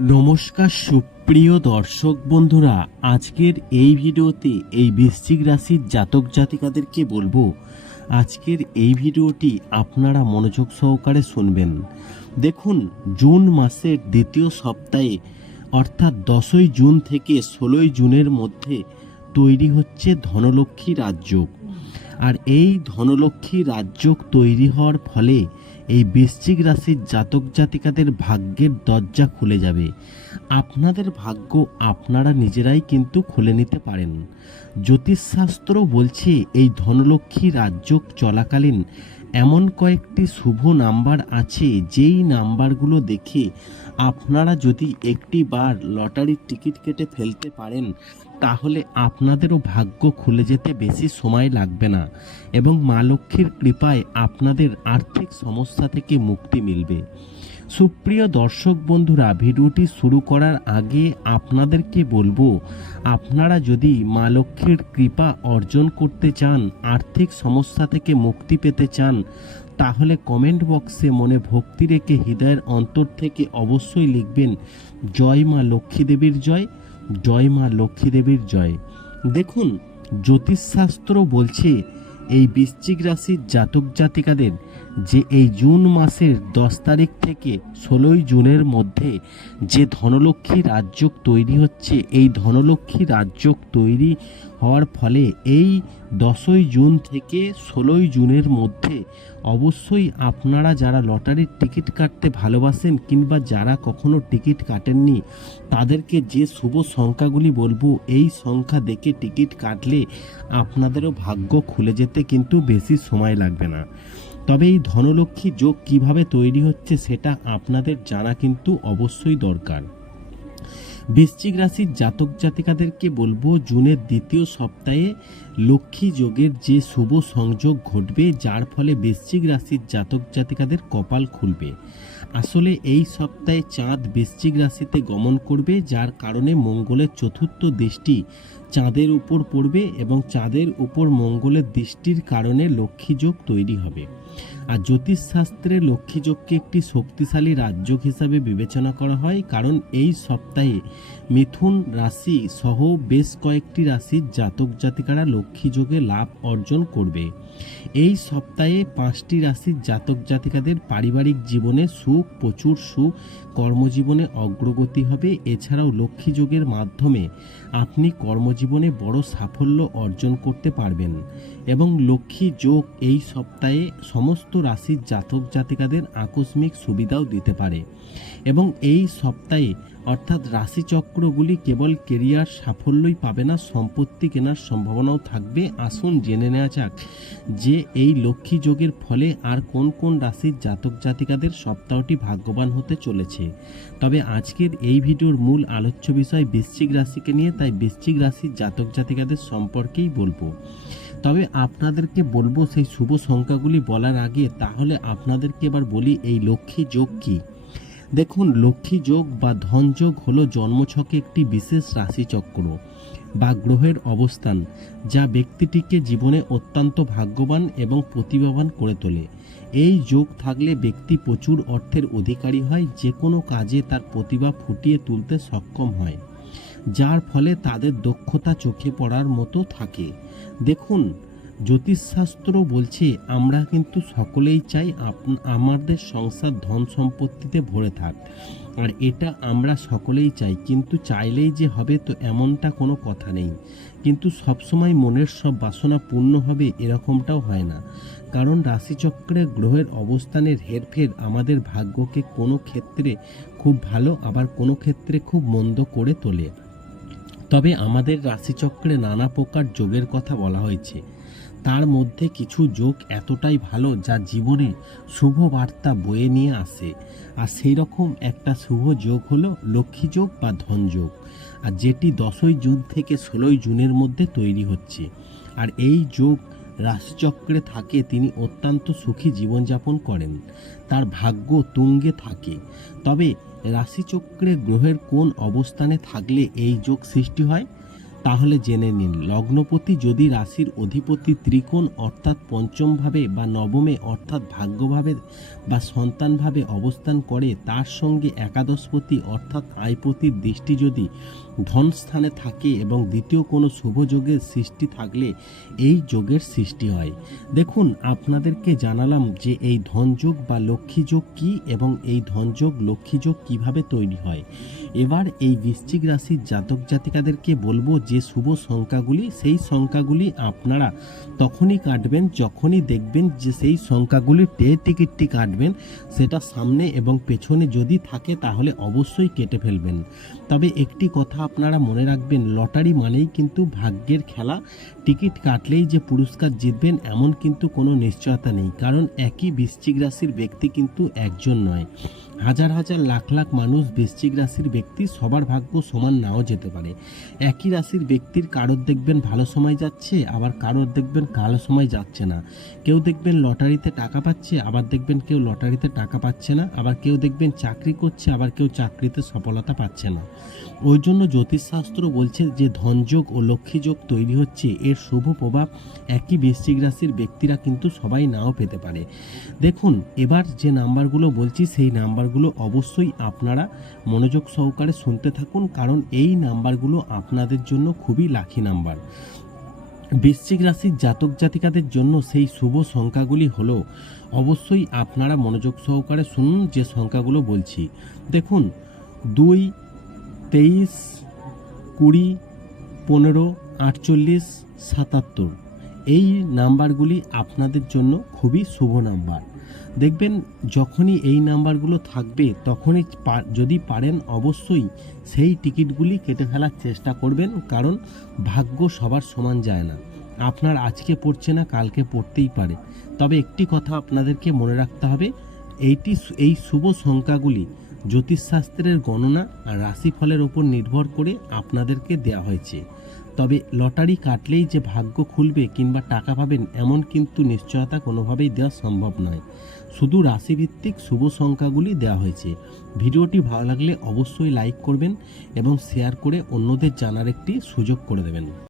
নমস্কার সুপ্রিয় দর্শক বন্ধুরা, আজকের এই ভিডিওতে এই বৃশ্চিক রাশির জাতক জাতিকাদেরকে বলব, আজকের এই ভিডিওটি আপনারা মনোযোগ সহকারে শুনবেন। দেখুন, জুন মাসের দ্বিতীয় সপ্তাহে, অর্থাৎ দশই জুন থেকে ষোলোই জুনের মধ্যে তৈরি হচ্ছে ধনলক্ষ্মী রাজযোগ। আর এই ধনলক্ষ্মী রাজযোগ তৈরি হওয়ার ফলে এই বৃশ্চিক রাশির জাতক জাতিকাদের ভাগ্যের দরজা খুলে যাবে। আপনাদের ভাগ্য আপনারা নিজেরাই কিন্তু খুলে নিতে পারেন। জ্যোতিষশাস্ত্র বলছে, এই ধনলক্ষ্মী রাজ্য চলাকালীন এমন কয়েকটি শুভ নাম্বার আছে যেই নাম্বারগুলো দেখে আপনারা যদি একটি বার লটারির টিকিট কেটে ফেলতে পারেন, তাহলে আপনাদেরও ভাগ্য খুলে যেতে বেশি সময় লাগবে না এবং মা লক্ষ্মীর কৃপায় আপনাদের আর্থিক সমস্যা থেকে মুক্তি মিলবে। সুপ্রিয় দর্শক বন্ধুরা, ভিডিওটি শুরু করার আগে আপনাদেরকে বলব, আপনারা যদি মা লক্ষ্মীর কৃপা অর্জন করতে চান, আর্থিক সমস্যা থেকে মুক্তি পেতে চান, তাহলে কমেন্ট বক্সে মনে ভক্তি রেখে হৃদয়ের অন্তর থেকে অবশ্যই লিখবেন, জয় মা লক্ষ্মী দেবীর জয় জয় মা লক্ষ্মী দেবীর জয়। দেখুন, জ্যোতিষশাস্ত্র বলছে এই বৃশ্চিক রাশির জাতক জাতিকাদের যে এই জুন মাসের দশ তারিখ থেকে ষোলোই জুনের মধ্যে যে ধনলক্ষ্মী রাজযোগ তৈরি হচ্ছে, এই ধনলক্ষ্মী রাজযোগ তৈরি হওয়ার ফলে এই দশই জুন থেকে ষোলোই জুনের মধ্যে অবশ্যই আপনারা যারা লটারির টিকিট কাটতে ভালোবাসেন কিংবা যারা কখনো টিকিট কাটেননি, তাদেরকে যে শুভ সংখ্যাগুলি বলব, এই সংখ্যা দেখে টিকিট কাটলে আপনাদেরও ভাগ্য খুলে যেতে কিন্তু বেশি সময় লাগবে না। তবে এই ধনলক্ষ্মী যোগ কীভাবে তৈরি হচ্ছে সেটা আপনাদের জানা কিন্তু অবশ্যই দরকার। বৃশ্চিক রাশির জাতক জাতিকাদেরকে বলব, জুনের দ্বিতীয় সপ্তাহে লক্ষ্মী যোগের যে শুভ সংযোগ ঘটবে, যার ফলে বৃশ্চিক রাশির জাতক জাতিকাদের কপাল খুলবে। আসলে এই সপ্তাহে চাঁদ বৃশ্চিক রাশিতে গমন করবে, যার কারণে মঙ্গলের চতুর্থ দৃষ্টি চাঁদের উপর পড়বে এবং চাঁদের উপর মঙ্গলের দৃষ্টির কারণে লক্ষ্মী যোগ তৈরি হবে। আর জ্যোতিষশাস্ত্রে লক্ষ্মী যোগকে একটি শক্তিশালী রাজযোগ হিসাবে বিবেচনা করা হয়, কারণ এই সপ্তাহে মিথুন রাশি সহ বেশ কয়েকটি রাশির জাতক জাতিকারা লক্ষ্মী যোগে লাভ অর্জন করবে। এই সপ্তাহে পাঁচটি রাশির জাতক জাতিকাদের পারিবারিক জীবনে সুখ প্রচুর সুখ কর্মজীবনে অগ্রগতি হবে, এছাড়াও লক্ষ্মী যোগের মাধ্যমে আপনি কর্মজীবনে বড় সাফল্য অর্জন করতে পারবেন এবং লক্ষ্মী যোগ এই সপ্তাহে সমস্ত রাশির জাতক জাতিকাদের আকস্মিক সুবিধাও দিতে পারে এবং এই সপ্তাহে অর্থাৎ রাশিচক্রগুলি কেবল কেরিয়ার সাফল্যই পাবে না, সম্পত্তি কেনার সম্ভাবনাও থাকবে। আসুন জেনে নেওয়া যাক যে এই লক্ষ্মী যোগের ফলে আর কোন কোন রাশির জাতক জাতিকাদের সপ্তাহটি ভাগ্যবান হতে চলেছে। তবে আজকের এই ভিডিওর মূল আলোচ্য বিষয় বৃশ্চিক রাশিকে নিয়ে, তাই বৃশ্চিক রাশির জাতক জাতিকাদের সম্পর্কেই বলব। তবে আপনাদেরকে বলব সেই শুভ সংখ্যাগুলি বলার আগে, তাহলে আপনাদেরকে এবার বলি এই লক্ষ্মী যোগ কী? দেখুন, লক্ষ্মী যোগ বা ধন যোগ হলো জন্মছকে একটি বিশেষ রাশিচক্র বা গ্রহের অবস্থান যা ব্যক্তিটিকে জীবনে অত্যন্ত ভাগ্যবান এবং প্রতিভাবান করে তোলে। এই যোগ থাকলে ব্যক্তি প্রচুর অর্থের অধিকারী হয়, যে কোনো কাজে তার প্রতিভা ফুটিয়ে তুলতে সক্ষম হয়, যার ফলে তাদের দক্ষতা চোখে পড়ার মতো থাকে। দেখুন জ্যোতিষশাস্ত্র বলছে, আমরা কিন্তু সকলেই চাই আমাদের সংসার ধন সম্পত্তিতে ভরে থাক। আর এটা আমরা সকলেই চাই। কিন্তু চাইলেই যে হবে তো এমনটা কোনো কথা নেই। কিন্তু সবসময় মনের সব বাসনা পূর্ণ হবে এরকমটাও হয় না। কারণ রাশিচক্রে গ্রহের অবস্থানের হেরফের আমাদের ভাগ্যকে কোনো ক্ষেত্রে খুব ভালো, আবার কোনো ক্ষেত্রে খুব মন্দ করে তোলে। তবে আমাদের রাশিচক্রে নানা প্রকার যোগের কথা বলা হয়েছে। তার মধ্যে কিছু যোগ এতটাই ভালো যা জীবনে শুভ বার্তা বয়ে নিয়ে আসে। আর সেই রকম একটা শুভ যোগ হলো লক্ষ্মী যোগ বা ধন যোগ। আর যেটি দশই জুন থেকে ষোলোই জুনের মধ্যে তৈরি হচ্ছে। আর এই যোগ রাশিচক্রে থাকে, তিনি অত্যন্ত সুখী জীবনযাপন করেন। তার ভাগ্য তুঙ্গে থাকে। তবে রাশিচক্রে গ্রহের কোন অবস্থানে থাকলে এই যোগ সৃষ্টি হয়? তাহলে জেনে নিন, লগ্নপতি যদি রাশির অধিপতি ত্রিকোণ অর্থাৎ পঞ্চমভাবে বা নবমে অর্থাৎ ভাগ্যভাবে বা সন্তানভাবে অবস্থান করে, তার সঙ্গে একাদশপতি অর্থাৎ আয়পতির দৃষ্টি যদি ধন স্থানে থাকে এবং দ্বিতীয় কোনো শুভ যোগের সৃষ্টি থাকলে, এই যোগের সৃষ্টি হয়। দেখুন, আপনাদেরকে জানালাম যে এই ধনযোগ বা লক্ষ্মী যোগ কী এবং এই ধনযোগ লক্ষ্মী যোগ কীভাবে তৈরি হয়। এবার এই বৃশ্চিক রাশির জাতক জাতিকাদেরকে বলব যে শুভ সংখ্যাগুলি সেই সংখ্যাগুলি আপনারা তখনই কাটবেন, যখনই দেখবেন যে সেই সংখ্যাগুলির টে টিকিটটি কাটবেন, সেটা সামনে এবং পেছনে যদি থাকে তাহলে অবশ্যই কেটে ফেলবেন। তবে একটি কথা আপনারা মনে রাখবেন, লটারি মানেই কিন্তু ভাগ্যের খেলা। টিকিট কাটলেই যে পুরস্কার জিতবেন এমন কিন্তু কোনো নিশ্চয়তা নেই, কারণ একই বৃশ্চিক রাশির ব্যক্তি কিন্তু একজন নয়। হাজার হাজার লাখ লাখ মানুষ বৃশ্চিক রাশির ব্যক্তি, সবার ভাগ্য সমান নাও যেতে পারে। একই রাশির ব্যক্তির কারোর দেখবেন ভালো সময় যাচ্ছে, আবার কারোর দেখবেন কালো সময় যাচ্ছে না। কেউ দেখবেন লটারিতে টাকা পাচ্ছে, আবার দেখবেন কেউ লটারিতে টাকা পাচ্ছে না, আবার কেউ দেখবেন চাকরি করছে, আবার কেউ চাকরিতে সফলতা পাচ্ছে না। ওই জন্য জ্যোতিষশাস্ত্র বলছে যে ধনযোগ ও লক্ষ্মীযোগ তৈরি হচ্ছে, এর শুভ প্রভাব একই বৃশ্চিক রাশির ব্যক্তিরা কিন্তু সবাই নাও পেতে পারে। দেখুন, এবার যে নাম্বারগুলো বলছি, সেই নাম্বারগুলো অবশ্যই আপনারা মনোযোগ সহকারে শুনতে থাকুন, কারণ এই নাম্বারগুলো আপনাদের জন্য খুবই লাকি নাম্বার বৃশ্চিক রাশির জাতক জাতিকাদের জন্য সেই শুভ সংখ্যাগুলি হলো, অবশ্যই আপনারা মনোযোগ সহকারে শুনুন যে সংখ্যাগুলো বলছি। দেখুন, দুই, তেইশ, কুড়ি, পনেরো, আটচল্লিশ, সাতাত্তর। এই নাম্বারগুলি আপনাদের জন্য খুবই শুভ নাম্বার। দেখবেন যখনই এই নাম্বারগুলো থাকবে, তখনই যদি পারেন অবশ্যই সেই টিকিটগুলি কেটে ফেলার চেষ্টা করবেন, কারণ ভাগ্য সবার সমান যায় না। আপনার আজকে পড়ছে না, কালকে পড়তেই পারে। তবে একটি কথা আপনাদেরকে মনে রাখতে হবে, এইটি এই শুভ সংখ্যাগুলি জ্যোতিষশাস্ত্রের গণনা আর রাশিফলের ওপর নির্ভর করে আপনাদেরকে দেওয়া হয়েছে। তবে লটারি কাটলেই যে ভাগ্য খুলবে কিংবা টাকা পাবেন এমন কিন্তু নিশ্চয়তা কোনোভাবেই দেওয়া সম্ভব নয়। শুধু রাশিভিত্তিক শুভ সংখ্যাগুলি দেওয়া হয়েছে। ভিডিওটি ভালো লাগলে অবশ্যই লাইক করবেন এবং শেয়ার করে অন্যদের জানার একটি সুযোগ করে দেবেন।